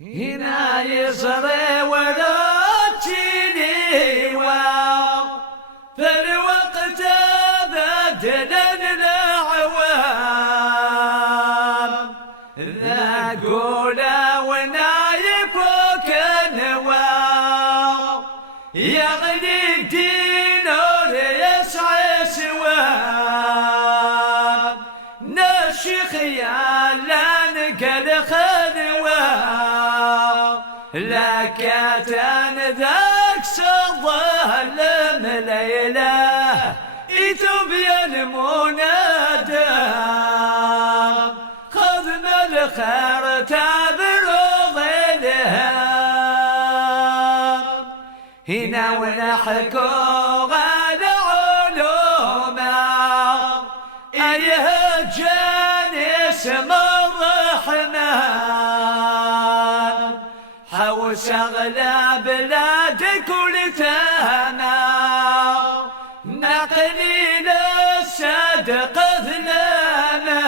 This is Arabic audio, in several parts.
هنا يصري ولوتشيني واو في الوقت بدل العوام نقول ونايفك النواو يغني الدين وليسعى سوام نشيخ يا لنقل خذوام لك ذاك الظلم ليله إثيوبيا المنادى خذ الخير تبرض الهام هنا ونحكو على علومه أيه جاني اسم الرحمن حوس أغلى بلادك ولتانا نقلي للصدق ذلامان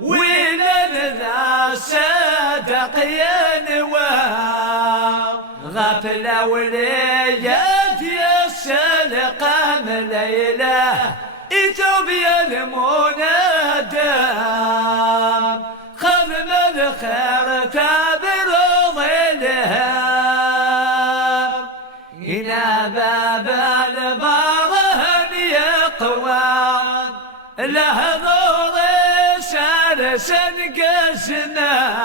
ويلن ذا صدق ينوى غفلة وليات يسل قام ليلة إثيوبيا المنادى خذ الخير تبرض الهام إلى باب البرهن يقوى له ضوء سلس قسنان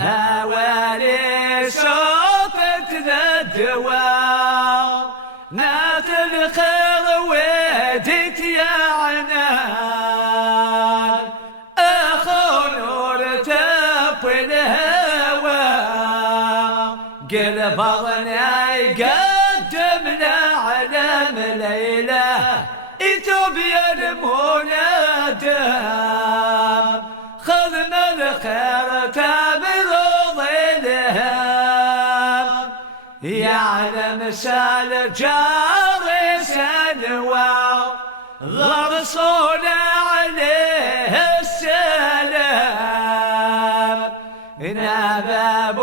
هوالي صوفة ذا الدواء نات الخير ويدك يا عنان أخو نور تبوي الهوى قل فضلنا يقدمنا علم ليلة إثيوبيا المنادى خذنا الخير تبرض الهام يعلم سال جاري سلوى غرصون عليه السلام نباب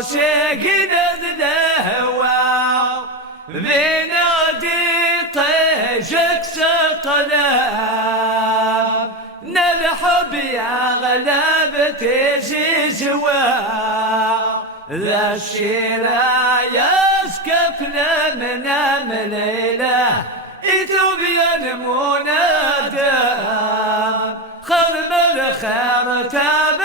سجن الهوى بنادي طيشك سقلام نلحب يا غلبتي زوا ذا الشيرة يسكف لمنا مليلة إثيوبيا المنادى خذ الخير تابع